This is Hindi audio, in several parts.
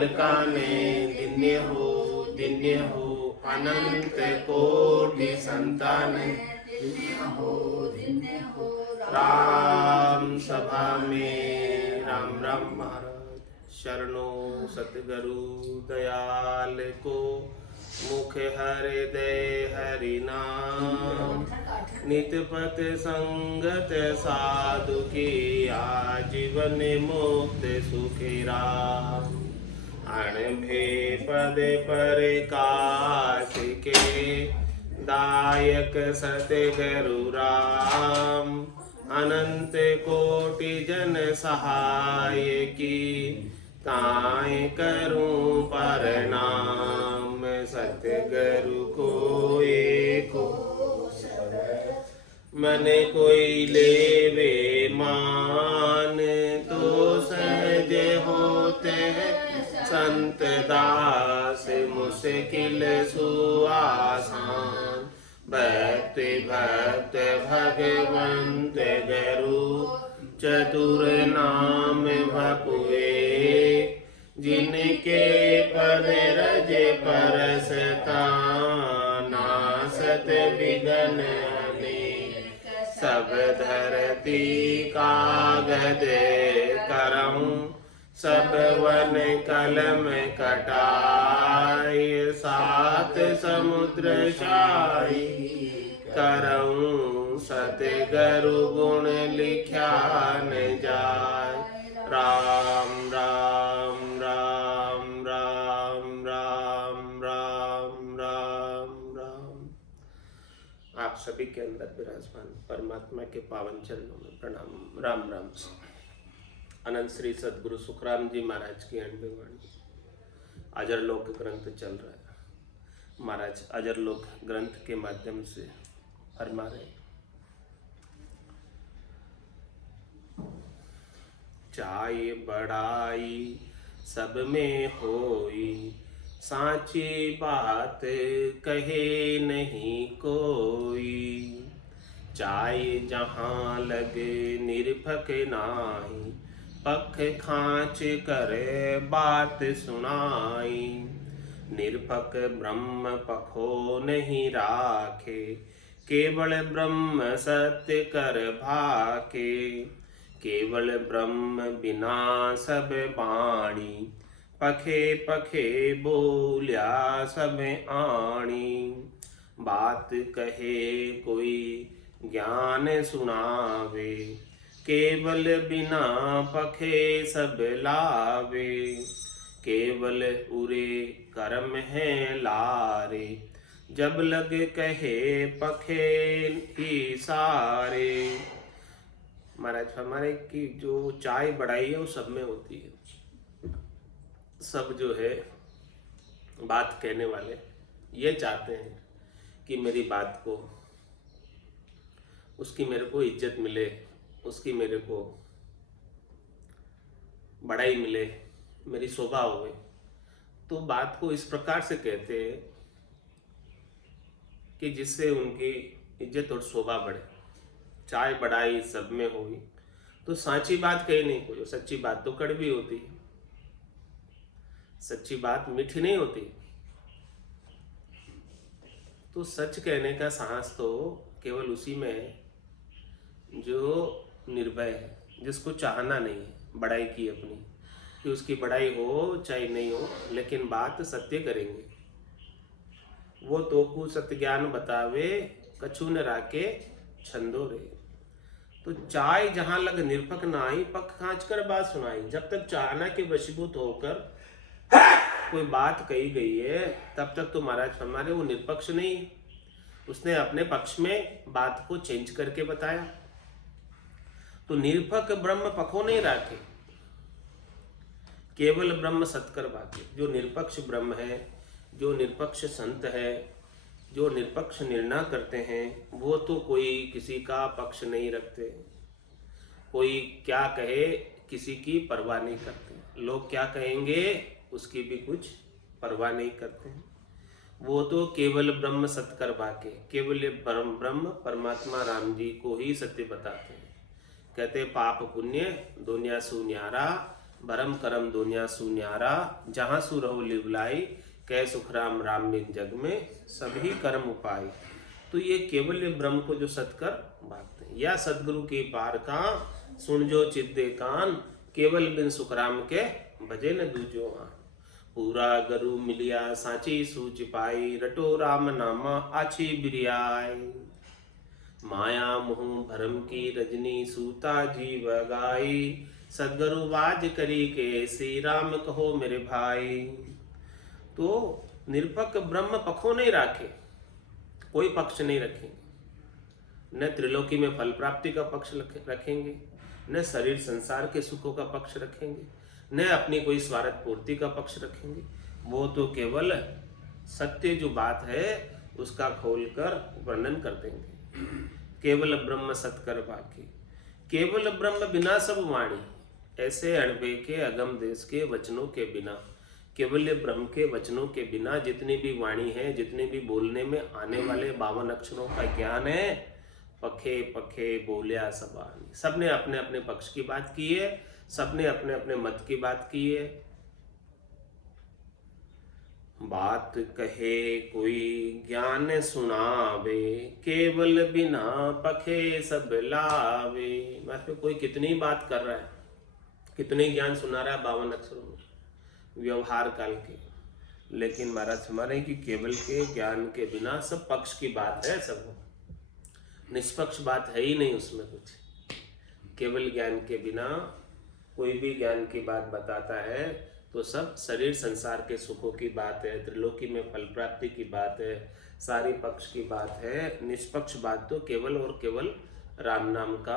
बालकाने दिन्य हो अनंत कोटि संताने राम सभा में राम राम महाराज शरणों सतगुरु दयाल को मुख हृदय हरि नाम नितपत संगत साधु की आजीवन मुक्त सुखी राम अणभे पद पर काश के दायक सतगुरु राम अनंत कोटि जन सहाय की ताय करूं प्रणाम सतगुरु को एको मन कोई लेवे मान तो सहज होते संत दास मुश्किल सुआसान भक्त भक्त भगवंत गुरु चतुर नाम बपुए जिनके पद रज परसता नासत विघ्न सब धरती कागज करऊं सब वन कलम कटाई सात समुद्र शाही करऊं सतगुरु गुण लिख्या न जाय राम राम राम राम राम राम राम राम। आप सभी के अंदर विराजमान परमात्मा के पावन चरणों में प्रणाम। राम राम। अनंत श्री सद्गुरु सुखराम जी महाराज की अंडवाणी अजरलोक ग्रंथ चल रहा है। महाराज अजरलोक ग्रंथ के माध्यम से फरमा रहे, चाहे बड़ाई सब में होई साची बात कहे नहीं कोई चाहे जहाँ लगे निरपक नाही पख खांच करे बात सुनाई निरपक ब्रह्म पखो नहीं राखे केवल ब्रह्म सत्य कर भाके केवल ब्रह्म बिना सब बाणी पखे पखे बोल्या सब आणी बात कहे कोई ज्ञान सुनावे केवल बिना पखे सब लावे केवल उरे कर्म है लारे जब लग कहे पखे ही सारे। महाराज हमारे की जो चाय बढ़ाई है वो सब में होती है। सब जो है बात कहने वाले ये चाहते हैं कि मेरी बात को उसकी मेरे को इज्जत मिले उसकी मेरे को बड़ाई मिले मेरी शोभा होवे। तो बात को इस प्रकार से कहते हैं कि जिससे उनकी इज्जत और शोभा बढ़े। चाहे बड़ाई सब में हुई तो साची बात कही नहीं कोई। सच्ची बात तो कड़वी होती है, सच्ची बात मीठी नहीं होती। तो सच कहने का साहस तो केवल उसी में है जो निर्भय है, जिसको चाहना नहीं है बड़ाई की अपनी, कि उसकी बड़ाई हो चाहे नहीं हो लेकिन बात सत्य करेंगे। वो तो को सत्य ज्ञान बतावे कछु न राके छंदो रे। तो चाय जहां लग निरपक नाई पक खांच कर बात सुनाई। जब तक चाहना के वशीभूत होकर कोई बात कही गई है तब तक तो महाराज हमारे वो निरपक्ष नहीं, उसने अपने पक्ष में बात को चेंज करके बताया। तो निरपक ब्रह्म पखो नहीं राखे केवल ब्रह्म सत्कर बाके। जो निरपक्ष ब्रह्म है, जो निरपक्ष संत है, जो निरपक्ष निर्णय करते हैं वो तो कोई किसी का पक्ष नहीं रखते। कोई क्या कहे किसी की परवाह नहीं करते। लोग क्या कहेंगे उसकी भी कुछ परवाह नहीं करते हैं। वो तो केवल ब्रह्म सत्कर बाके, केवल ब्रह्म परमात्मा राम जी को ही सत्य बताते हैं। कहते पाप पुण्य दुनिया सुन्यारा भरम करम दुनिया सुन्यारा, जहाँ सु रहो लिवलाई, कै सुख राम राम बिन जग में सभी कर्म उपाय। तो ये केवल ब्रह्म को जो सत्कर भागते हैं, या सदगुरु की पार का सुन जो चिद्दे कान, केवल बिन सुख राम के भजे न दूजो आन। पूरा गरु मिलिया साची सूच पाई, रटो राम नामा आछी बिरियाई। माया मोह भरम की रजनी, सूता जीव गाई, सदगुरु बाज करी के श्री राम कहो मेरे भाई। तो निरपक ब्रह्म पखो नहीं राखे, कोई पक्ष नहीं रखेंगे, न त्रिलोकी में फल प्राप्ति का पक्ष रखेंगे, न शरीर संसार के सुखों का पक्ष रखेंगे, न अपनी कोई स्वार्थ पूर्ति का पक्ष रखेंगे। वो तो केवल सत्य जो बात है उसका खोलकर वर्णन कर देंगे। केवल ब्रह्म सत्कर बाकी, केवल ब्रह्म बिना सब वाणी, ऐसे अणबे के अगम देश के वचनों के बिना, केवल ब्रह्म के वचनों के बिना जितनी भी वाणी है, जितने भी बोलने में आने वाले 52 अक्षरों का ज्ञान है, पखे पखे बोलिया सबानी। सबने अपने अपने पक्ष की बात की है, सबने अपने अपने मत की बात की है। बात कहे कोई ज्ञान सुनावे, केवल बिना पखे सब लावे। मतलब कोई कितनी बात कर रहा है, कितनी ज्ञान सुना रहा है 52 अक्षरों में व्यवहार काल के, लेकिन महाराज हमारे कि केवल के ज्ञान के बिना सब पक्ष की बात है, सब निष्पक्ष बात है ही नहीं उसमें कुछ। केवल ज्ञान के बिना कोई भी ज्ञान की बात बताता है तो सब शरीर संसार के सुखों की बात है, त्रिलोकी में फल प्राप्ति की बात है, सारी पक्ष की बात है। निष्पक्ष बात तो केवल और केवल राम नाम का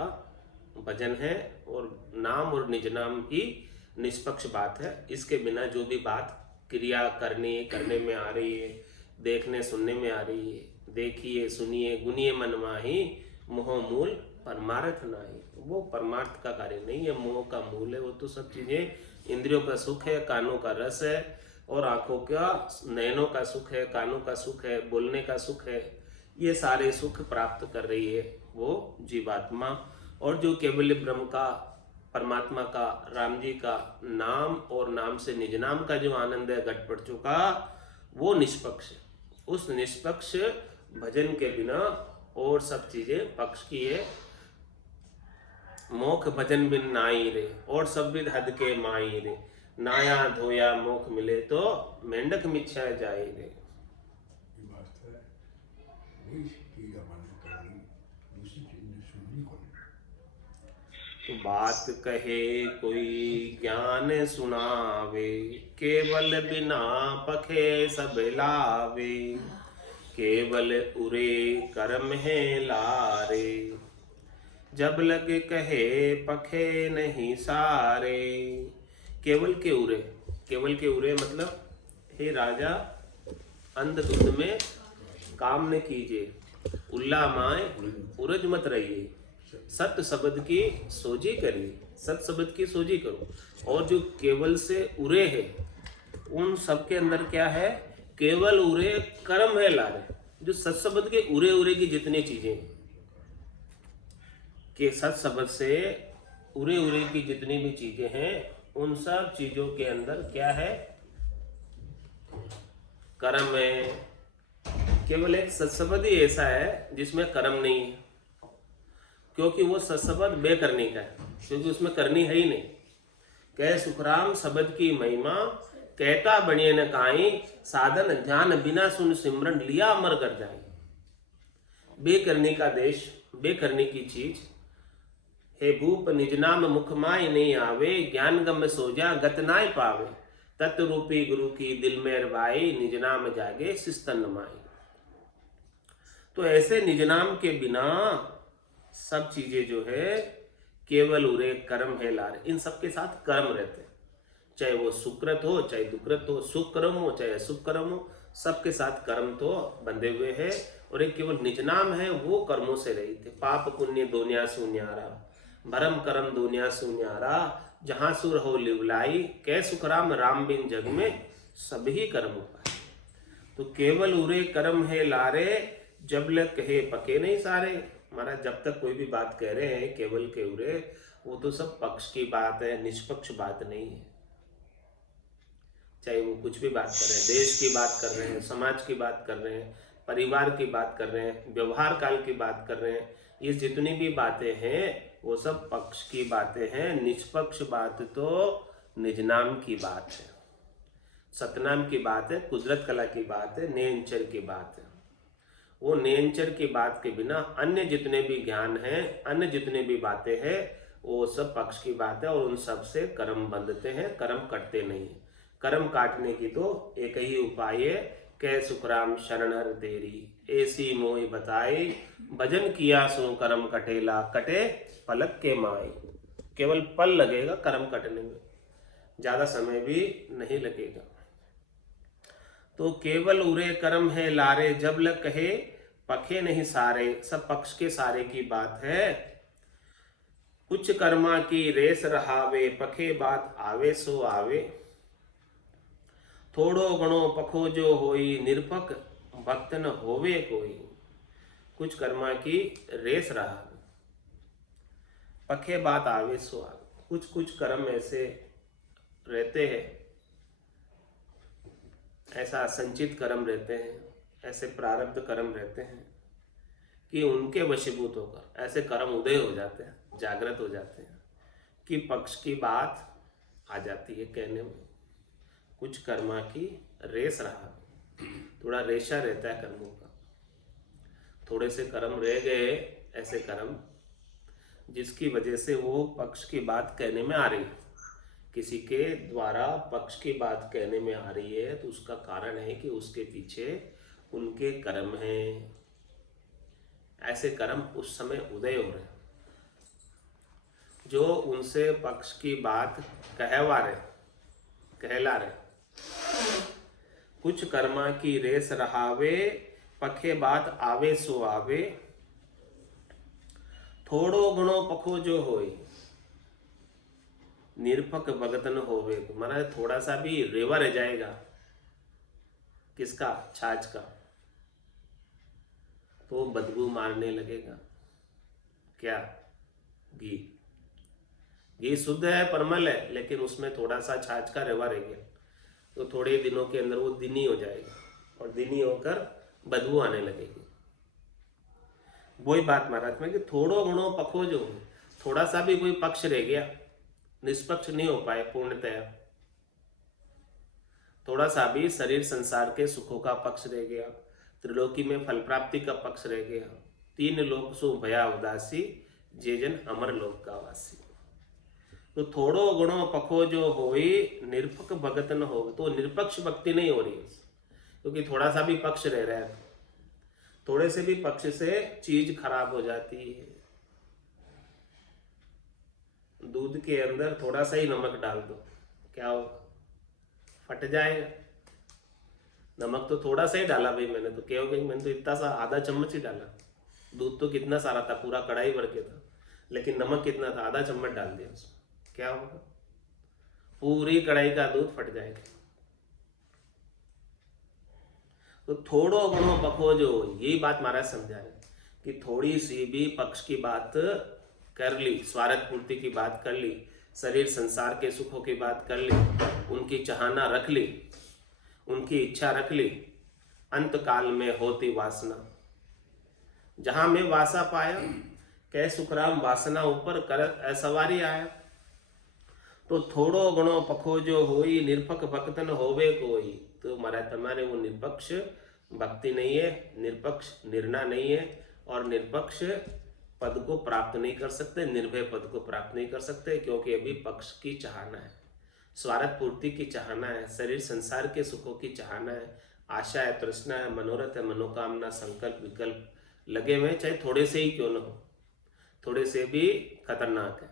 भजन है, और नाम और निज नाम ही निष्पक्ष बात है। इसके बिना जो भी बात क्रिया करने में आ रही है, देखने सुनने में आ रही है, देखिए सुनिए गुनिए मन माही, मोह मूल परमार्थ नाही। वो परमार्थ का कार्य नहीं है, मोह का मूल है। वो तो सब चीजें इंद्रियों का सुख है, कानों का रस है, और आंखों का नयनों का सुख है, कानों का सुख है, बोलने का सुख है। ये सारे सुख प्राप्त कर रही है वो जीवात्मा। और जो केवल ब्रह्म का, परमात्मा का, राम जी का नाम और नाम से निज नाम का जो आनंद है घट पड़ चुका, वो निष्पक्ष है। उस निष्पक्ष भजन के बिना और सब चीजें पक्ष की है। मोख भजन बिन नाई रे, और सब विध हद के माई रे, नाया धोया मोख मिले तो मेंढक मिच्छा जाए रे। तो बात कहे कोई ज्ञान सुनावे, केवल बिना पखे सब लावे, केवल उरे कर्म है लारे, जब लग कहे पखे नहीं सारे। केवल के उरे, केवल के उरे मतलब हे राजा अंधधुंध में काम न कीजिए, उल्ला माए उरज मत रहिए, सत्य शब्द की सोजी करिए, सत्य शब्द की सोजी करो। और जो केवल से उरे है उन सब के अंदर क्या है, केवल उरे कर्म है लारे। जो सत्य शब्द के उरे उरे की जितनी चीजें के सत्य शब्द से उरे उरे की जितनी भी चीजें हैं, उन सब चीजों के अंदर क्या है, कर्म है। केवल एक सत्शब्द ही ऐसा है जिसमें कर्म नहीं है, क्योंकि वो सत्शब्द बेकरनी का है, क्योंकि उसमें करनी है ही नहीं। कह सुखराम शब्द की महिमा, कहता बनिए न काई, साधन ध्यान बिना सुन सिमरन लिया अमर कर जाए। बेकरनी का देश, बेकरनी की चीज, हे भूप निज नाम मुख माय नहीं आवे, ज्ञान गम सोजा गत नाय पावे, तत्व रूपी गुरु की दिल में रवाई, निज नाम जागे सिस्तन माई। तो ऐसे निज नाम के बिना सब चीजें जो है केवल उरे कर्म है लारे। इन सबके साथ कर्म रहते हैं, चाहे वो सुकृत हो चाहे दुकृत हो, सुख कर्म हो चाहे अशुभ कर्म हो, सबके साथ कर्म तो बंधे हुए हैं। और एक केवल निज नाम है, वो कर्मों से रहित है। पाप पुण्य दुनिया सुन्यारा, भरम करम दुनिया सुन्यारा, जहां सुर हो लिवलाई, कै सुख राम राम बिन जग में सभी कर्म उपाय। तो केवल उरे कर्म है लारे, जब लग कहे पके नहीं सारे। महाराज जब तक कोई भी बात कह रहे हैं केवल के उरे, वो तो सब पक्ष की बात है, निष्पक्ष बात नहीं है। चाहे वो कुछ भी बात कर रहे हैं, देश की बात कर रहे हैं, समाज की बात कर रहे हैं, परिवार की बात कर रहे हैं, व्यवहार काल की बात कर रहे हैं, ये जितनी भी बातें हैं वो सब पक्ष की बातें हैं। निष्पक्ष बात तो निज नाम की बात है, सतनाम की बात है, कुदरत कला की बात है, नेंचर की बात है। वो नेंचर की बात के बिना अन्य जितने भी ज्ञान हैं, अन्य जितने भी बातें हैं, वो सब पक्ष की बात है और उन सब से कर्म बंधते हैं, कर्म कटते नहीं है। कर्म काटने की तो एक ही उपाय है, कै सुखराम शरण हर तेरी, ऐसी मोहि बताई, भजन किया सो कर्म कटेला, कटे पलक के माई। केवल पल लगेगा कर्म कटने में, ज्यादा समय भी नहीं लगेगा। तो केवल उरे कर्म है लारे, जब लग कहे पखे नहीं सारे। सब पक्ष के सारे की बात है। कुछ कर्मा की रेस रहावे, पखे बात आवे सो आवे। थोड़ो घणो पखो जो होई, निरपक भक्त न होवे कोई। कुछ कर्मा की रेस रहावे, पखे बात आवे सो आवे। कुछ कुछ कर्म ऐसे रहते हैं, ऐसा संचित कर्म रहते हैं, ऐसे प्रारब्ध कर्म रहते हैं कि उनके वशीभूत होकर ऐसे कर्म उदय हो जाते हैं, जागृत हो जाते हैं कि पक्ष की बात आ जाती है कहने में। कुछ कर्मा की रेस रहा, थोड़ा रेशा रहता है कर्मों का, थोड़े से कर्म रह गए, ऐसे कर्म जिसकी वजह से वो पक्ष की बात कहने में आ रही है। किसी के द्वारा पक्ष की बात कहने में आ रही है तो उसका कारण है कि उसके पीछे उनके कर्म हैं, ऐसे कर्म उस समय उदय हो रहे जो उनसे पक्ष की बात कहवा रहे, कहला रहे। कुछ कर्मा की रेस रहावे, पखे बात आवे सो आवे। थोड़ो गुणो पखो जो होए, निरपक भगत न होवे। माना थोड़ा सा भी रेवा रह जाएगा, किसका, छाछ का, तो बदबू मारने लगेगा। क्या, घी, घी शुद्ध है, परमल है, लेकिन उसमें थोड़ा सा छाछ का रेवा रह गया तो थोड़े दिनों के अंदर वो दिनी हो जाएगा और दिनी होकर बदबू आने लगेगी। वही बात महाराज में कि थोड़ो गुणों पखो जो, थोड़ा सा भी कोई पक्ष रह गया, निष्पक्ष नहीं हो पाए पूर्णतया, थोड़ा सा भी शरीर संसार के सुखों का पक्ष रह गया, त्रिलोकी में फल प्राप्ति का पक्ष रह गया, तीन लोक सो भया उदासी, जे जन अमर लोक का वासी। तो थोड़ो गुणों पखो जो होई, निरपक भगत न हो। तो निरपक्ष भक्ति नहीं हो रही, क्योंकि थोड़ा सा भी पक्ष रह रहा है, थोड़े से भी पक्ष से चीज खराब हो जाती है। दूध के अंदर थोड़ा सा ही नमक डाल दो, क्या होगा, फट जाएगा। नमक तो थोड़ा सा ही डाला भाई मैंने, तो क्या होगा, मैंने तो इतना सा आधा चम्मच ही डाला। दूध तो कितना सारा था, पूरा कढ़ाई भर के था, लेकिन नमक कितना था, आधा चम्मच डाल दिया उसमें, क्या होगा, पूरी कढ़ाई का दूध फट जाएगा। तो थोड़ो गुणों पखो जो, यही बात महाराज समझा रहे कि थोड़ी सी भी पक्ष की बात कर ली, स्वार्थ पूर्ति की बात कर ली, शरीर संसार के सुखों की बात कर ली, उनकी चाहना रख ली, उनकी इच्छा रख ली, अंत काल में होती वासना। जहां में वासा पाया, कै सुखराम वासना ऊपर कर असवारी आया। तो थोड़ो गुणों पखो जो होई, निरपक भक्तन होवे कोई। तो महाराज तुम्हारे वो निरपक्ष भक्ति नहीं है, निरपक्ष निर्णय नहीं है, और निरपक्ष पद को प्राप्त नहीं कर सकते, निर्भय पद को प्राप्त नहीं कर सकते, क्योंकि अभी पक्ष की चाहना है, स्वार्थ पूर्ति की चाहना है, शरीर संसार के सुखों की चाहना है, आशा है, तृष्णा है, मनोरथ है, मनोकामना, संकल्प विकल्प लगे हुए, चाहे थोड़े से ही क्यों न हो, थोड़े से भी खतरनाक है।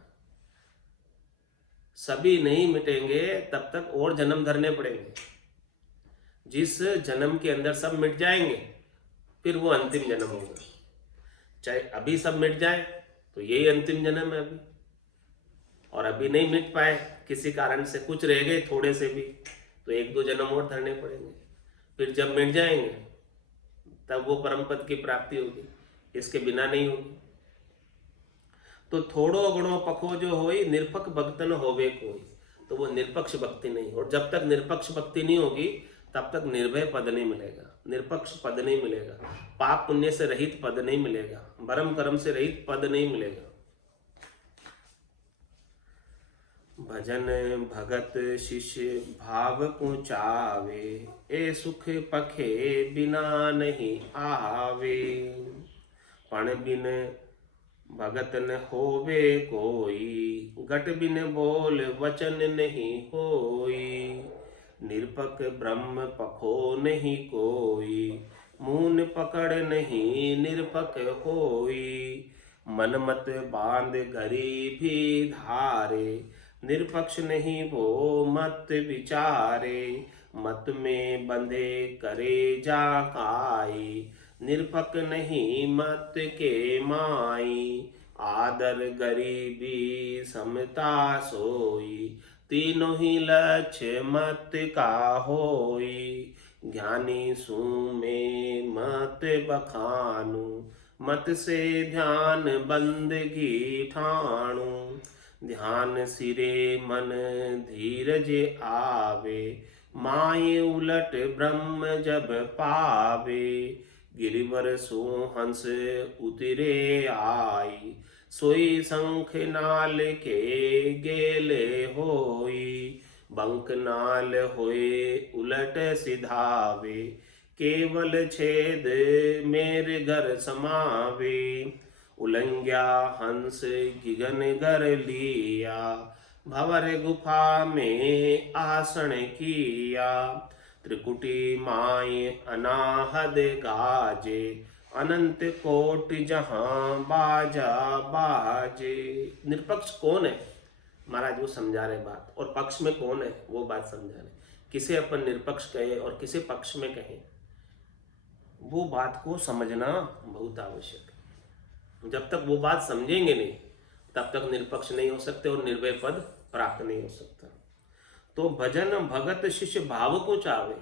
सभी नहीं मिटेंगे तब तक और जन्म धरने पड़ेंगे। जिस जन्म के अंदर सब मिट जाएंगे फिर वो अंतिम जन्म होगा। चाहे अभी सब मिट जाए तो यही अंतिम जन्म है अभी, और अभी नहीं मिट पाए किसी कारण से, कुछ रह गए थोड़े से भी, तो एक दो जन्म और धरने पड़ेंगे। फिर जब मिट जाएंगे तब वो परम पद की प्राप्ति होगी, इसके बिना नहीं होगी। तो थोड़ो गुणो पखो जो होई निरपक भक्त न होवे कोई, तो वो निरपक्ष भक्ति नहीं। और जब तक निरपक्ष भक्ति नहीं होगी तब तक निर्भय पद नहीं मिलेगा, निरपक्ष पद नहीं मिलेगा, पाप पुण्य से रहित पद नहीं मिलेगा, भरम कर्म से रहित पद नहीं मिलेगा। भजन भगत शिष्य भाव पूचावे, ए सुख पखे बिना नहीं आवे। पण बिन भगत न होवे कोई, घट बिन बोल वचन नहीं होई। निरपक ब्रह्म पखो नहीं कोई, मून पकड़ नहीं निरपक होई। मन मत बांध गरीबी धारे, निरपक्ष नहीं वो मत विचारे। मत में बंधे करे जा काई, निरपक नहीं मत के माई। आदर गरीबी समता सोई, तीनों ही लक्ष्य मत का होई। ज्ञानी सु में मत बखानू, मत से ध्यान बंदगी ठाणु। ध्यान सिरे मन धीरज आवे, माये उलट ब्रह्म जब पावे। गिरिवर सो हंस उतरे आई, सोई शंख नाल के गेले होई। बंक नाल होए उलट सिधावे, केवल छेद मेरे घर समावे। उलंघ्या हंस गिगन घर लिया, भंवर गुफा में आसन किया। त्रिकुटी माय अनाहद गाजे, अनंत कोट जहां बाजा बाजे। निरपक्ष कौन है महाराज, वो समझा रहे बात, और पक्ष में कौन है वो बात समझा रहे। किसे अपन निरपक्ष कहें और किसे पक्ष में कहें, वो बात को समझना बहुत आवश्यक है। जब तक वो बात समझेंगे नहीं तब तक निरपक्ष नहीं हो सकते और निर्भय पद प्राप्त नहीं हो सकता। तो भजन भगत शिष्य भाव को चावे,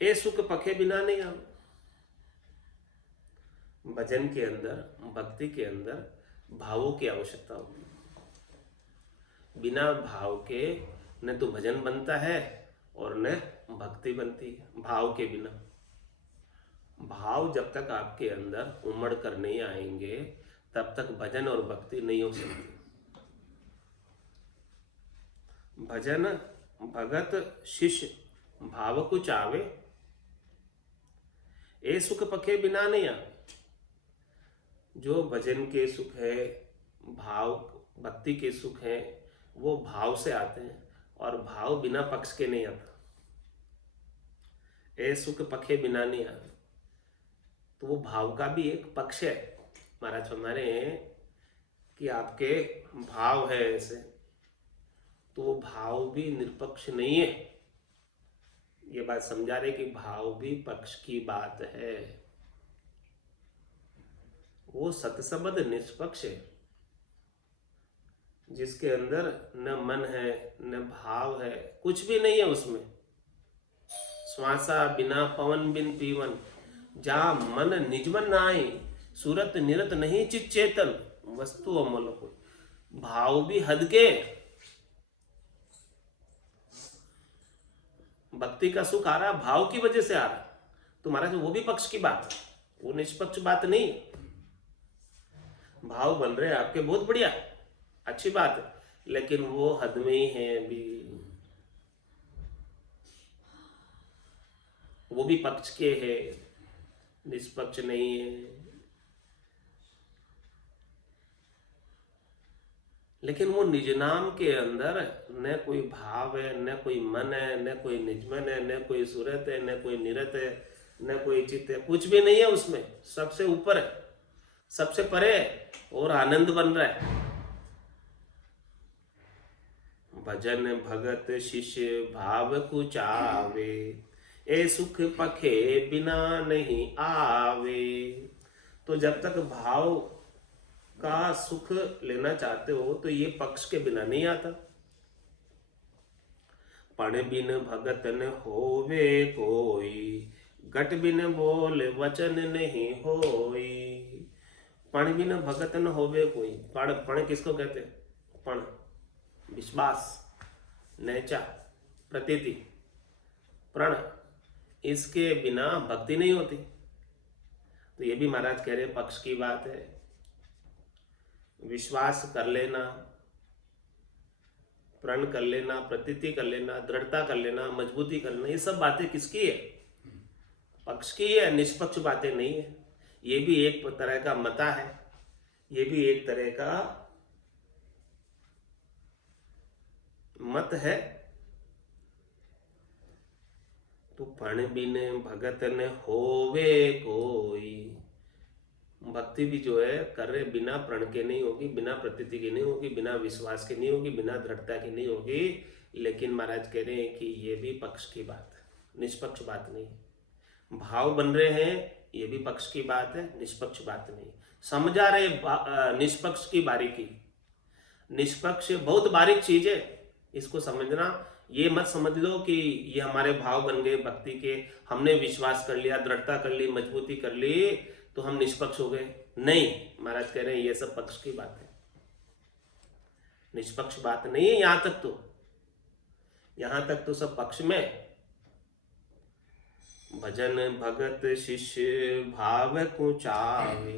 ए सुख पखे बिना नहीं आवे। भजन के अंदर, भक्ति के अंदर भावों की आवश्यकता होती है। बिना भाव के न तो भजन बनता है और न भक्ति बनती है। भाव के बिना, भाव जब तक आपके अंदर उमड़ कर नहीं आएंगे तब तक भजन और भक्ति नहीं हो सकती। भजन भगत शिष्य भाव को चावे, ए सुख पखे बिना नहीं आवे। जो भजन के सुख है, भाव भक्ति के सुख है, वो भाव से आते हैं और भाव बिना पक्ष के नहीं आता। ए सुख पखे बिना नहीं आवे, तो वो भाव का भी एक पक्ष है। महाराज हमारे कि आपके भाव है ऐसे, तो वो भाव भी निरपक्ष नहीं है। ये बात समझा रहे कि भाव भी पक्ष की बात है। वो सतसंबद्ध निष्पक्ष है, जिसके अंदर न मन है न भाव है, कुछ भी नहीं है उसमें। श्वासा बिना पवन बिन पीवन, जहाँ मन निजमन न आए, सूरत निरत नहीं चित चेतन, वस्तु अमल हो। भाव भी हद के, भक्ति का सुख आ रहा भाव की वजह से आ रहा, तो महाराज वो भी पक्ष की बात है, वो निष्पक्ष बात नहीं। भाव बन रहे आपके, बहुत बढ़िया, अच्छी बात है, लेकिन वो हद में ही है अभी। वो भी पक्ष के है, निष्पक्ष नहीं है। लेकिन वो निज नाम के अंदर न कोई भाव है, न कोई मन है, न कोई निजमन है, न कोई सूरत है, न कोई निरत है, न कोई चित्त है, कुछ भी नहीं है उसमें। सबसे ऊपर है, सबसे परे है और आनंद बन रहा है। भजन भगत शिष्य भाव कुचावे, ए सुख पखे बिना नहीं आवे। तो जब तक भाव का सुख लेना चाहते हो तो ये पक्ष के बिना नहीं आता। पण बिन भगत न होवे कोई, घट बिन बोल वचन नहीं होई। पण बिन भगत न होवे कोई। पण किसको कहते हैं? पण, विश्वास, नैचा, प्रतीति, प्रण, इसके बिना भक्ति नहीं होती। तो ये भी महाराज कह रहे हैं पक्ष की बात है। विश्वास कर लेना, प्रण कर लेना, प्रतीति कर लेना, दृढ़ता कर लेना, मजबूती कर लेना, ये सब बातें किसकी है? पक्ष की है, निष्पक्ष बातें नहीं है। ये भी एक तरह का मता है, ये भी एक तरह का मत है। तो पण बिन भगत न होवे कोई। भक्ति भी जो है कर रहे बिना प्रण के नहीं होगी, बिना प्रतीति की नहीं होगी, बिना विश्वास की नहीं होगी, बिना दृढ़ता की नहीं होगी। लेकिन महाराज कह रहे हैं कि ये भी पक्ष की बात है, निष्पक्ष बात नहीं। भाव बन रहे हैं, ये भी पक्ष की बात है, निष्पक्ष बात नहीं। समझा रहे निष्पक्ष की बारीकी। निष्पक्ष बहुत बारीक चीज है, इसको समझना। ये मत समझ लो कि ये हमारे भाव बन गए भक्ति के, हमने विश्वास कर लिया, दृढ़ता कर ली, मजबूती कर ली, तो हम निष्पक्ष हो गए। नहीं, महाराज कह रहे हैं ये सब पक्ष की बात है, निष्पक्ष बात नहीं है। यहां तक तो सब पक्ष में। भजन भगत शिष्य भाव कुचावे,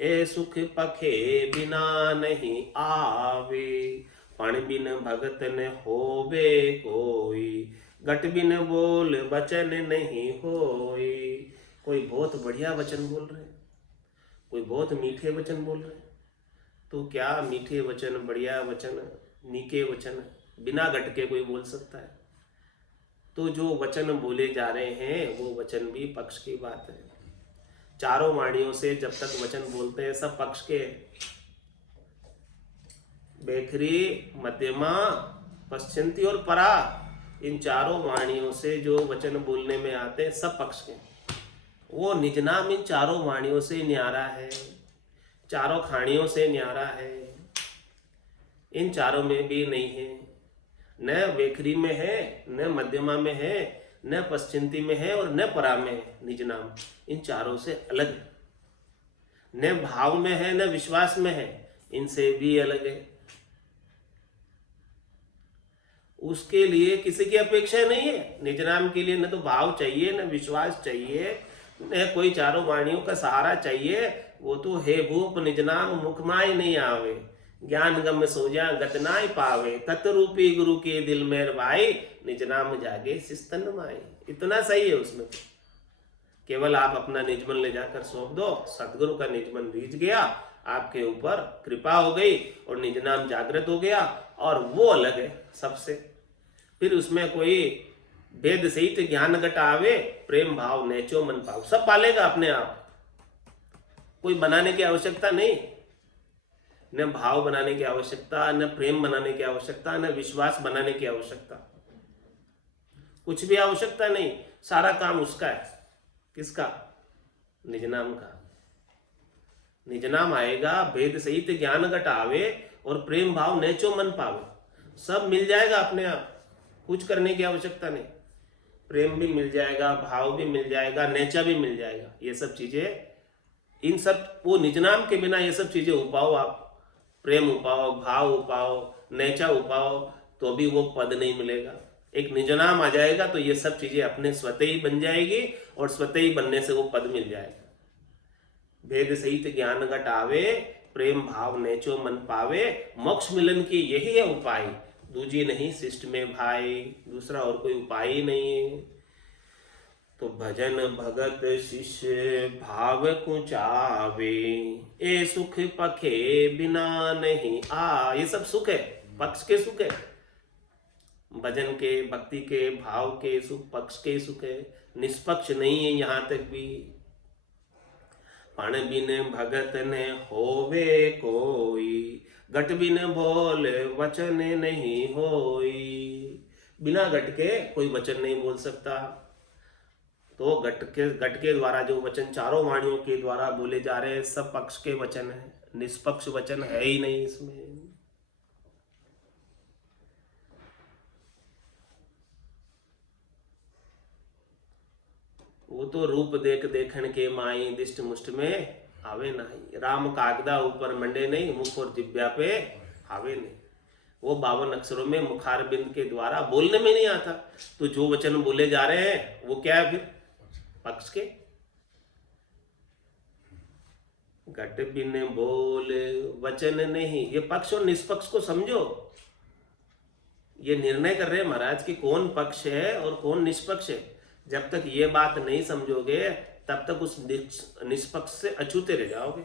ए सुख पखे बिना नहीं आवे। पण बिन भगत न होवे कोई, घट बिन बोल वचन नहीं होई। कोई बहुत बढ़िया वचन बोल रहे हैं, कोई बहुत मीठे वचन बोल रहे हैं, तो क्या मीठे वचन, बढ़िया वचन, नीके वचन बिना घट के कोई बोल सकता है? तो जो वचन बोले जा रहे हैं वो वचन भी पक्ष की बात है। चारों वाणियों से जब तक वचन बोलते हैं सब पक्ष के। बेखरी, मध्यमा, पश्चिंती और परा, इन चारों वाणियों से जो वचन बोलने में आते हैं सब पक्ष के। वो निज नाम इन चारों वाणियों से न्यारा है, चारों खाणियों से न्यारा है। इन चारों में भी नहीं है, न वेखरी में है, न मध्यमा में है, न पश्चिंती में है और न परा में है। निज नाम इन चारों से अलग है, न भाव में है, न विश्वास में है, इनसे भी अलग है। उसके लिए किसी की अपेक्षा नहीं है। निज नाम के लिए न तो भाव चाहिए, न विश्वास चाहिए, न कोई चारों वाणियों का सहारा चाहिए। वो तो हे भूप निज नाम मुखमाय नहीं आवे, ज्ञान गम सोजा गत नाय पावे। तत् रूपी गुरु के दिल में भाई, निज नाम जागे सिस्तन माई। इतना सही है उसमें। केवल आप अपना निजमन ले जाकर सौंप दो, सदगुरु का निजमन रीझ गया, आपके ऊपर कृपा हो गई और निज नाम जागृत हो गया, और वो अलग है सबसे। फिर उसमें कोई वेद सहित ज्ञान घट आवे, प्रेम भाव नेचो मन पाव, सब पालेगा अपने आप। कोई बनाने की आवश्यकता नहीं, न भाव बनाने की आवश्यकता, न प्रेम बनाने की आवश्यकता, न विश्वास बनाने की आवश्यकता, कुछ भी आवश्यकता नहीं। सारा काम उसका है। किसका? निज नाम का। निज नाम आएगा, वेद सहित ज्ञान घट आवे और प्रेम भाव नेचो मन पावे, सब मिल जाएगा अपने आप, कुछ करने की आवश्यकता नहीं। प्रेम भी मिल जाएगा, भाव भी मिल जाएगा, नेचा भी मिल जाएगा। ये सब चीजें, इन सब वो निज नाम के बिना ये सब चीजें उपाओ आप, प्रेम उपाओ, भाव उपाओ, नेचा उपाओ, तो भी वो पद नहीं मिलेगा। एक निज नाम आ जाएगा तो ये सब चीजें अपने स्वतः ही बन जाएगी, और स्वतः ही बनने से वो पद मिल जाएगा। भेद सहित ज्ञान घट आवे, प्रेम भाव नेचो मन पावे, मोक्ष मिलन की यही है उपाय, दूजी नहीं शिष्ट में भाई, दूसरा और कोई उपाय ही नहीं है। तो भजन भगत शिष्य भाव कुचावे, ए सुख पखे बिना नहीं आ। ये सब सुख है, पक्ष के सुख है। भजन के, भक्ति के, भाव के सुख पक्ष के सुख है, निष्पक्ष नहीं है यहां तक भी। पण बिन भगत ने होवे कोई, घट बिन बोल वचन नहीं होई। बिना घट के कोई वचन नहीं बोल सकता। तो घट के द्वारा जो वचन चारों वाणियों के द्वारा बोले जा रहे हैं सब पक्ष के वचन है, निष्पक्ष वचन है ही नहीं इसमें। वो तो रूप देख देखन के माई दिष्ट मुष्ट में आवे नहीं। राम कागदा ऊपर मंडे नहीं, मुख और जिब्या पे आवे नहीं। वो 52 अक्षरों में मुखार बिंद के द्वारा बोलने में नहीं आता। तो जो वचन बोले जा रहे हैं वो क्या है फिर? पक्ष के। घट बिन बोल वचन नहीं, ये पक्ष और निष्पक्ष को समझो। ये निर्णय कर रहे हैं महाराज कि कौन पक्ष है और कौन निष्पक्ष है। जब तक ये बात नहीं समझोगे तब तक उस निष्पक्ष से अछूते रह जाओगे।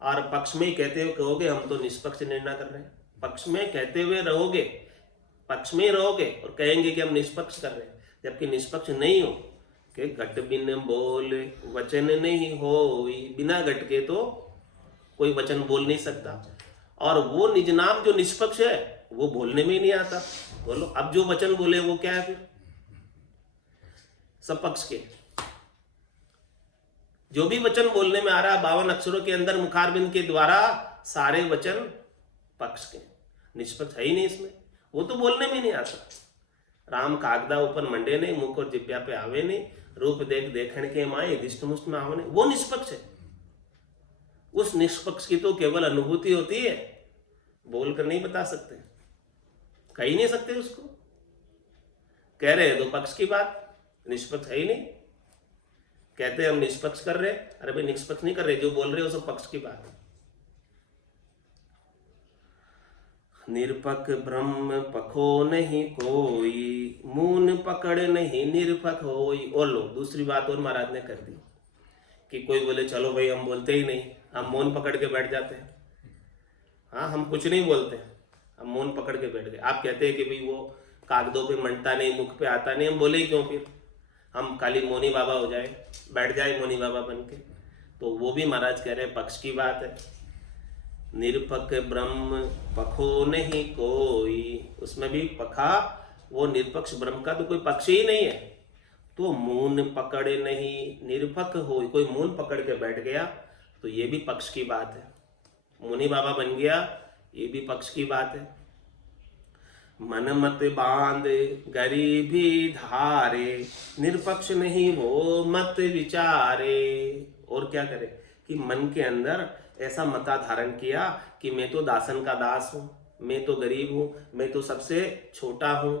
और पक्ष में ही कहते हुए कहोगे हम तो निष्पक्ष निर्णय कर रहे हैं, पक्ष में कहते हुए रहोगे, पक्ष में ही रहोगे और कहेंगे कि हम निष्पक्ष कर रहे हैं, जबकि निष्पक्ष नहीं हो। कि घट बिन बोल वचन नहीं हो, बिना घट के तो कोई वचन बोल नहीं सकता। और वो निज नाम जो निष्पक्ष है वो बोलने में ही नहीं आता। बोलो अब जो वचन बोले वो क्या है फिर? सब पक्ष के। जो भी वचन बोलने में आ रहा है 52 अक्षरों के अंदर मुखारबिंद के द्वारा, सारे वचन पक्ष के, निष्पक्ष है ही नहीं इसमें। वो तो बोलने में नहीं आता। राम कागदा ऊपर मंडे नहीं, मुख और जिब्या पे आवे नहीं, रूप देख देखण के माए दिष्ट मुष्ट में आवने, वो निष्पक्ष है। उस निष्पक्ष की तो केवल अनुभूति होती है, बोलकर नहीं बता सकते, कह ही नहीं सकते उसको। कह रहे हैं तो पक्ष की बात, निष्पक्ष है ही नहीं। कहते हैं हम निष्पक्ष कर रहे, अरे भाई निष्पक्ष नहीं कर रहे, जो बोल रहे हो सब पक्ष की बात है। निरपक ब्रह्म पखो नहीं कोई, मून पकड़ नहीं निरपक होई। और लो दूसरी बात और महाराज ने कर दी कि कोई बोले चलो भाई हम बोलते ही नहीं, हम मौन पकड़ के बैठ जाते हैं। हाँ हम कुछ नहीं बोलते, हम मौन पकड़ के बैठ गए। आप कहते हैं कि भाई वो कागजों पे मंडता नहीं, मुख पे आता नहीं, हम बोले ही क्यों फिर? हम खाली मौनी बाबा हो जाए, बैठ जाए मौनी बाबा बन के। तो वो भी महाराज कह रहे हैं पक्ष की बात है। निरपक ब्रह्म पखो नहीं कोई, उसमें भी पखा वो निरपक्ष ब्रह्म का तो कोई पक्ष ही नहीं है। तो मून पकड़े नहीं निरपक हो, कोई मून पकड़ के बैठ गया तो ये भी पक्ष की बात है। मुनि बाबा बन गया, ये भी पक्ष की बात है। मन मत बांध गरीबी धारे, निरपक्ष नहीं वो मत विचारे। और क्या करे कि मन के अंदर ऐसा मता धारण किया कि मैं तो दासन का दास हूं, मैं तो गरीब हूं, मैं तो सबसे छोटा हूं,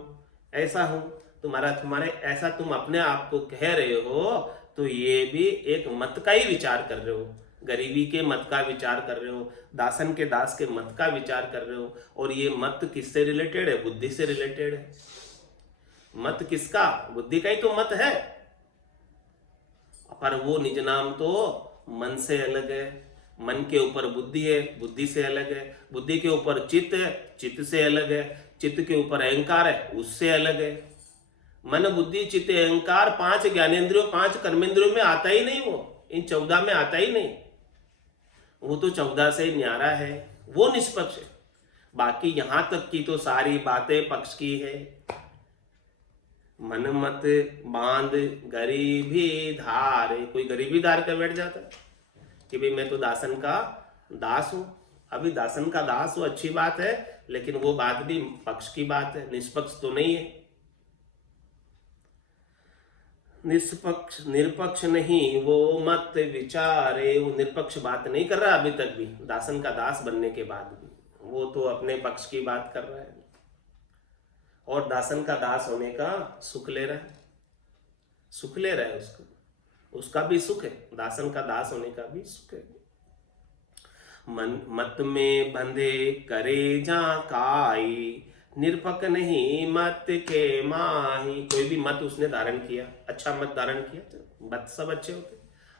ऐसा हूं। तुम्हारे ऐसा तुम अपने आप को कह रहे हो, तो ये भी एक मत का ही विचार कर रहे हो। गरीबी के मत का विचार कर रहे हो, दासन के दास के मत का विचार कर रहे हो। और ये मत किससे रिलेटेड है? बुद्धि से रिलेटेड है। मत किसका? बुद्धि का ही तो मत है। पर वो निज नाम तो मन से अलग है। मन के ऊपर बुद्धि है, बुद्धि से अलग है। बुद्धि के ऊपर चित्त है, चित्त से अलग है। चित्त के ऊपर अहंकार है, उससे अलग है। मन बुद्धि चित्त अहंकार 5 ज्ञानेंद्रियों 5 कर्मेंद्रियों में आता ही नहीं, वो इन 14 में आता ही नहीं। वो तो 14 से न्यारा है, वो निष्पक्ष है। बाकी यहां तक की तो सारी बातें पक्ष की है। मन मत बांध गरीबी धारे, कोई गरीबी धार कर बैठ जाता है कि भाई मैं तो दासन का दास हूं। अभी दासन का दास हो अच्छी बात है, लेकिन वो बात भी पक्ष की बात है, निष्पक्ष तो नहीं है। निष्पक्ष निरपक्ष नहीं वो मत विचारे, वो निरपक्ष बात नहीं कर रहा अभी तक भी, दासन का दास बनने के बाद भी वो तो अपने पक्ष की बात कर रहा है। और दासन का दास होने का सुख ले रहा है, सुख ले रहा है उसको, उसका भी सुख है, दासन का दास होने का भी सुख है। मन मत में बंधे करे जा काई, निरपक नहीं मत के माही। कोई भी मत उसने धारण किया, अच्छा मत धारण किया, मत सब अच्छे होते,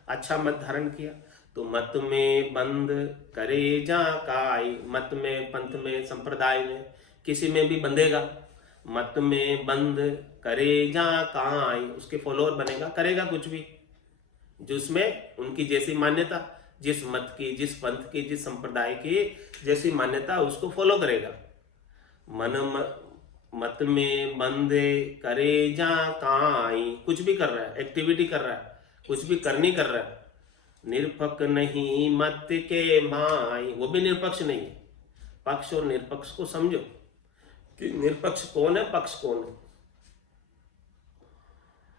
अच्छा मत धारण किया तो मत में बंद करे जा काई। मत में, पंथ में, संप्रदाय में, किसी में भी बंधेगा, मत में बंद करे जा काई, उसके फॉलोअर बनेगा, करेगा कुछ भी जिसमें उनकी जैसी मान्यता, जिस मत की, जिस पंथ की, जिस संप्रदाय की जैसी मान्यता, उसको फॉलो करेगा। मन मत में बंधे करे जा काई, कुछ भी कर रहा है, एक्टिविटी कर रहा है, कुछ भी करनी कर रहा है। निरपक नहीं मत के माई, वो भी निरपक्ष नहीं है। पक्ष और निरपक्ष को समझो कि निरपक्ष कौन है, पक्ष कौन है।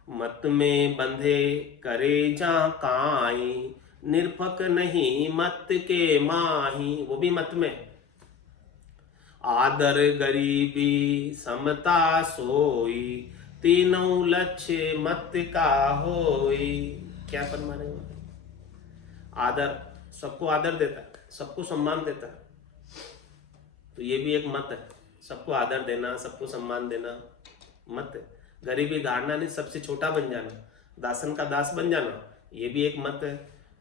मत में बंधे करे जा काई, निरपक नहीं मत के माही, वो भी मत में। आदर गरीबी समता सोई, तीनों लक्ष्य मत का होई। क्या फरमा रहे हो? आदर, सबको आदर देता है, सबको सम्मान देता है, तो ये भी एक मत है। सबको आदर देना, सबको सम्मान देना मत है। गरीबी धारना नहीं, सबसे छोटा बन जाना, दासन का दास बन जाना, ये भी एक मत है।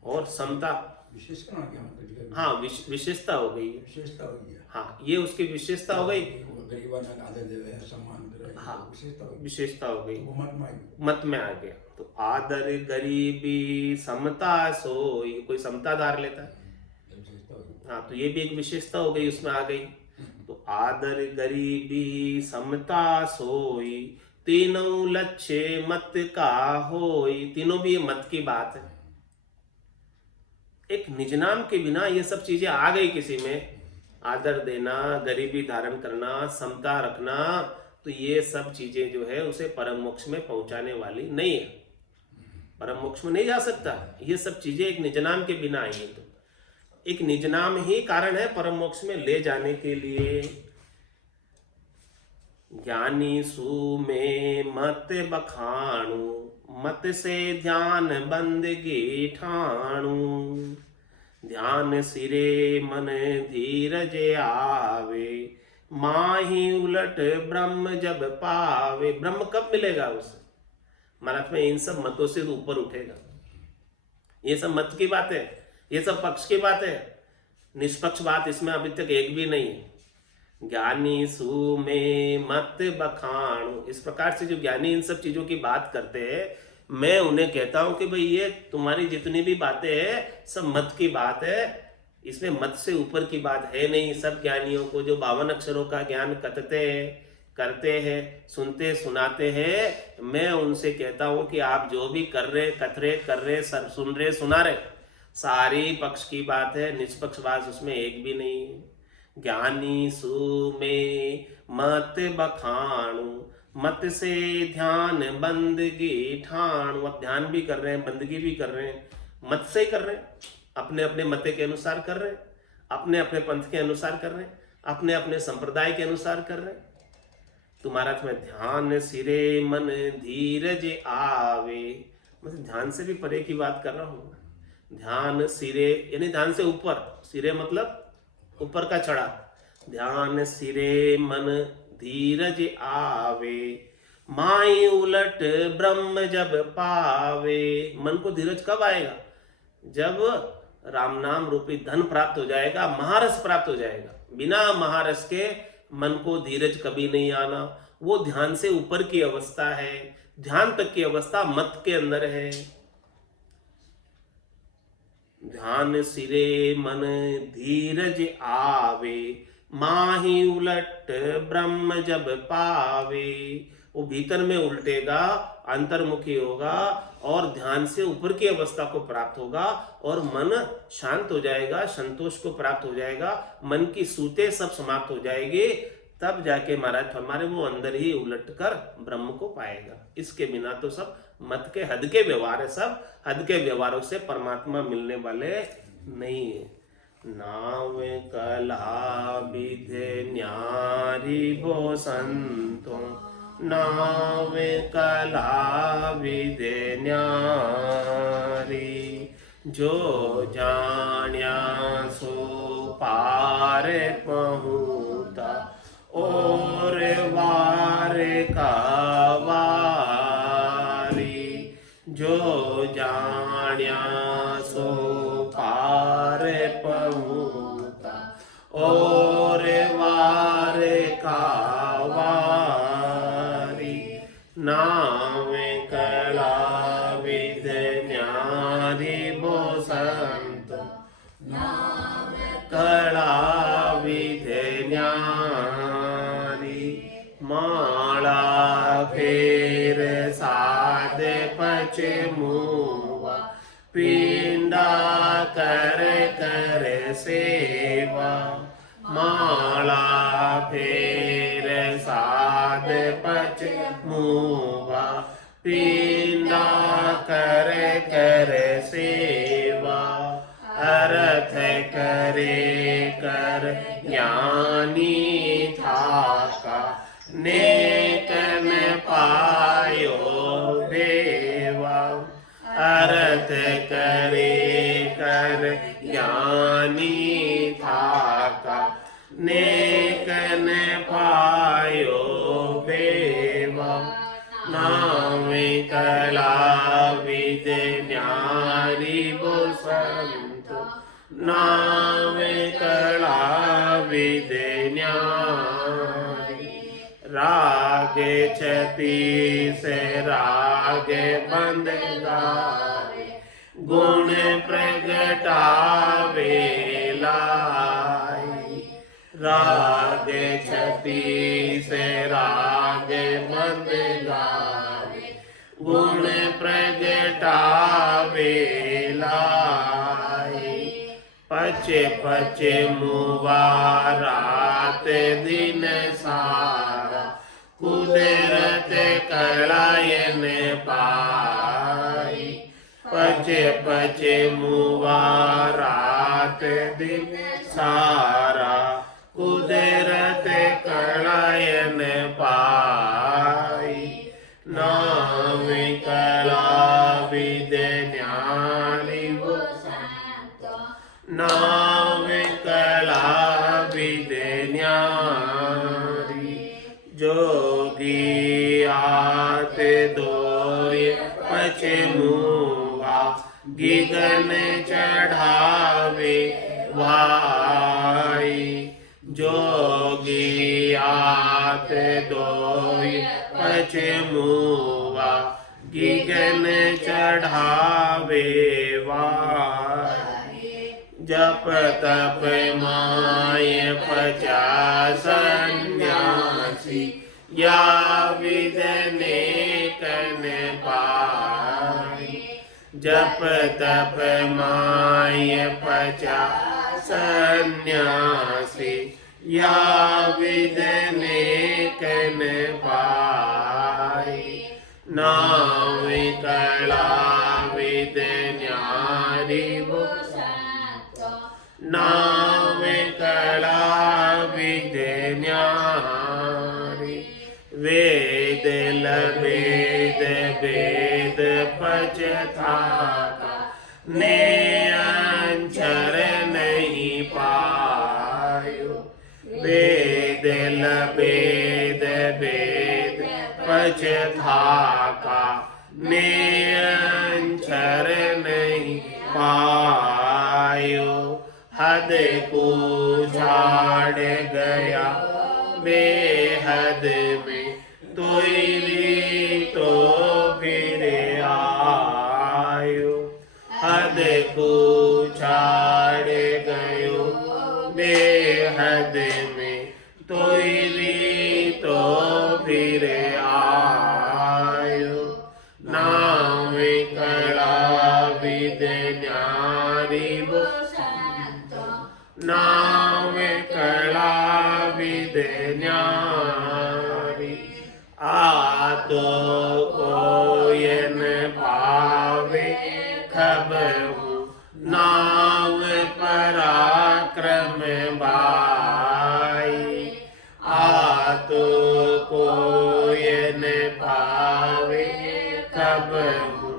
और समता, विशेषता क्या मतलब? हाँ विशेषता हो गई, विशेषता हो गई। हाँ ये उसकी विशेषता हो गई। गरीबाना आदर देवे, सम्मान करे, हाँ विशेषता हो गई, विशेषता हो गई, तो वो मत में आ गई। मत में आ गया। तो आदर गरीबी समता सोई, कोई समता धार लेता है, विशेषता हो गई। हाँ तो ये भी एक विशेषता हो गई, उसमें आ गई। तो आदर गरीबी समता सोई, तीनों लक्ष्य मत का होई, तीनों भी ये मत की बात है। एक निज नाम के बिना ये सब चीजें आ गई किसी में, आदर देना, गरीबी धारण करना, समता रखना, तो ये सब चीजें जो है उसे परम मोक्ष में पहुंचाने वाली नहीं है। परम मोक्ष में नहीं जा सकता ये सब चीजें एक निज नाम के बिना आई है। तो एक निज नाम ही कारण है परम मोक्ष में ले जाने के लिए। ज्ञानी सु में मत बखाणु, मत से ध्यान बंदगी ठाणु। ध्यान सिरे मन धीरज आवे, माही उलट ब्रह्म जब पावे। ब्रह्म कब मिलेगा उसे? महाराज में इन सब मतों से ऊपर उठेगा। ये सब मत की बात है, ये सब पक्ष की बात है, निष्पक्ष बात इसमें अभी तक एक भी नहीं है। ज्ञानी सु में मत बखाणु, इस प्रकार से जो ज्ञानी इन सब चीजों की बात करते हैं, मैं उन्हें कहता हूं कि भाई ये तुम्हारी जितनी भी बातें हैं सब मत की बात है, इसमें मत से ऊपर की बात है नहीं। सब ज्ञानियों को जो 52 अक्षरों का ज्ञान करते हैं, सुनते सुनाते हैं, मैं उनसे कहता हूं कि आप जो भी कर रहे, कथरे कर रहे, सुन रहे, सुना रहे, सारी पक्ष की बात है, निष्पक्ष बात उसमें एक भी नहीं है। ज्ञानी सु में मत बखाणु, मत से ध्यान बंदगी ठाणु। अब ध्यान भी कर रहे हैं, बंदगी भी कर रहे हैं, मत से ही कर रहे हैं, अपने अपने मत के अनुसार कर रहे हैं, अपने अपने पंथ के अनुसार कर रहे हैं, अपने अपने संप्रदाय के अनुसार कर रहे हैं। तुम्हारा में ध्यान सिरे मन धीरज आवे, मतलब ध्यान से भी परे की बात कर रहा हूं। ध्यान सिरे यानी ध्यान से ऊपर, सिरे मतलब ऊपर का चढ़ा। ध्यान सिरे मन धीरज आवे, माई उलट ब्रह्म जब पावे। मन को धीरज कब आएगा? जब राम नाम रूपी धन प्राप्त हो जाएगा, महारस प्राप्त हो जाएगा। बिना महारस के मन को धीरज कभी नहीं आना। वो ध्यान से ऊपर की अवस्था है, ध्यान तक की अवस्था मत के अंदर है। ध्यान सिरे मन धीरज आवे, माही उलट ब्रह्म जब पावे। वो भीतर में उल्टेगा, अंतर्मुखी होगा और ध्यान से ऊपर की अवस्था को प्राप्त होगा और मन शांत हो जाएगा, संतोष को प्राप्त हो जाएगा, मन की सूते सब समाप्त हो जाएगी। तब जाके महाराज हमारे वो अंदर ही उलट कर ब्रह्म को पाएगा। इसके बिना तो सब मत के हद के व्यवहार है, सब हद के व्यवहारों से परमात्मा मिलने वाले नहीं है। नाव कला विधे न्यारी भो संतो, नाव कला विधे न्यारी। जो जान्या सो पार पहुँचा, और वार का वारी। जो जान्या सो पार पहुँचा, और वार का वारी। नाम कला विध न्यारी बो संत, कला विध न्यारी। माला फेर साध पच मुआ, पिंडा कर कर सेवा। माला फेर साध पच मुआ, पिंडा कर कर सेवा। अर्थ करे कर ज्ञानी थाका, नेकन पायो देवा। अर्थ करे कर ज्ञानी थाका, नेकन पायो देवा। नाम कला विद न्यारी बसंतो, नाम कला विद न्यारी। राग छतीस राग बंद गावे, गुण प्रगटावे लाई। राग छतीस राग बंद गावे, गुण प्रगटावे लाई। पचे पचे मुवा रात दिन सारा, कुदरत कलायन पाई। पचे पचे मुवा रात दिन सारा, कुदरत कलायन पाई। नाम कला विद न्यारी बसंतो, नाम कला विद न्यारी। जोगी आत दोय पछे मुवा, गिगन चढ़ावे भाई। जोगी आत दोय पछे मुवा, गिगन चढ़ावे वाई। जप तप माय पचा सन्यासी, या विद नेकन पाई। जप तप माय पचा सन्यासी, या विद नेकन पाई। नाम कला विद न्यारी बसंतो, नाम कला विद न्यारी। वेद लवेद वेद पचथाका, ने अंचर नहीं पायो। वेद लवेद वेद पचथाका, ने अंचर नहीं पायो। हद को छाड़ गया बेहद में, तोयरी तो फिर आयो। हद को छाड़ गयो बेहद में, तोयरी तो फिर आयो। नाम कला विद न्यारी बसंतो, नाम कला विद न्यारी। आतो कोयन पावे खबहु, नाव पराक्रम बाई। आतो कोयन पावे खबहु,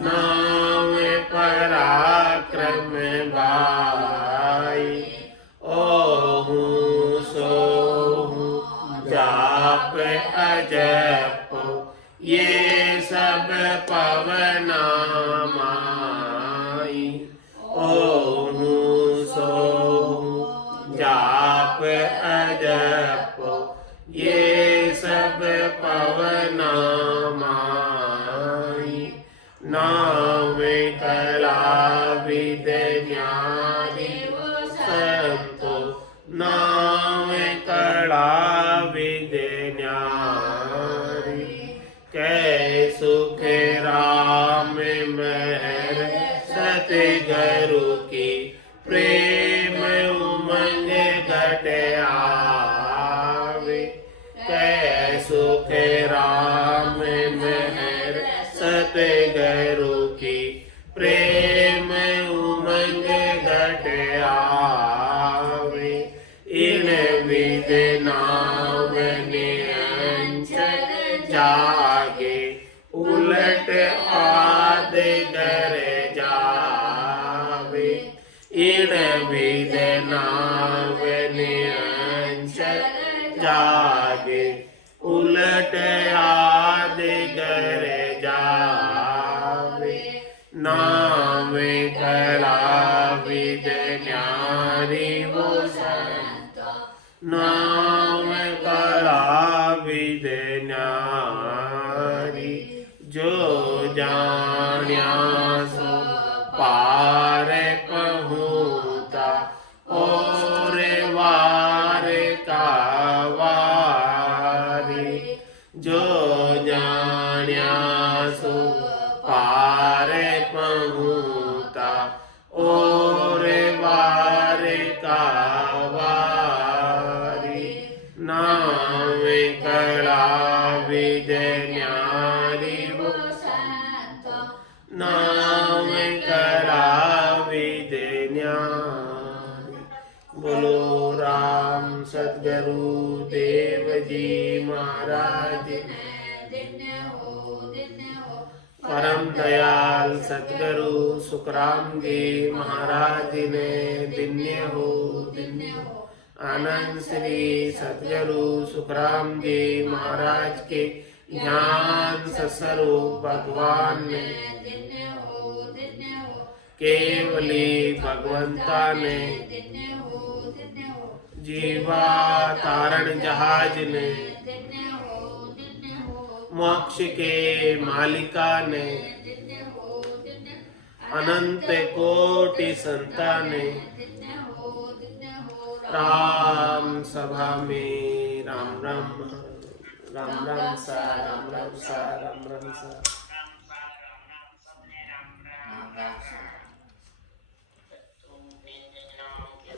नाव पराक्रम बाई। ओहु सोहु जाप अजपो, ये सब पवना माई। ओहु सोहु जाप अजपो, ये सब पवना माई। नाम कला विद न्यारी बसंतो, नाम कला विद न्यारी। कै सुख राम महर सतगुरु की, प्रेम उमंग घट आवे। कै सुख राम महर सतगुरु की, प्रेम उमंग जागे उलट आदि घर जावे इण विद नाव निरंजन जागे उलट आदि घर जावे नाम कला विद न्यारी वो संत नाम कला विद न्यारी जो जान्या सो पार पहुँचा और वार का वारी जो जान्या सो पार पहुँचा और वार का वारी नाम कला विद न्यारी वो नाम कला विद न्यारी बोलो राम सतगुरु देव जी महाराज परम दयाल सतगुरु सुखराम जी महाराज ने दिन्य हो आनंद श्री सतगुरु सुखराम जी महाराज के ज्ञान स्वरूप भगवान ने केवली भगवंता ने जीवा तारण जहाज ने मोक्ष के मालिका ने अनंत कोटि संता ने राम सभा में राम राम राम राम सा राम राम सा राम राम सा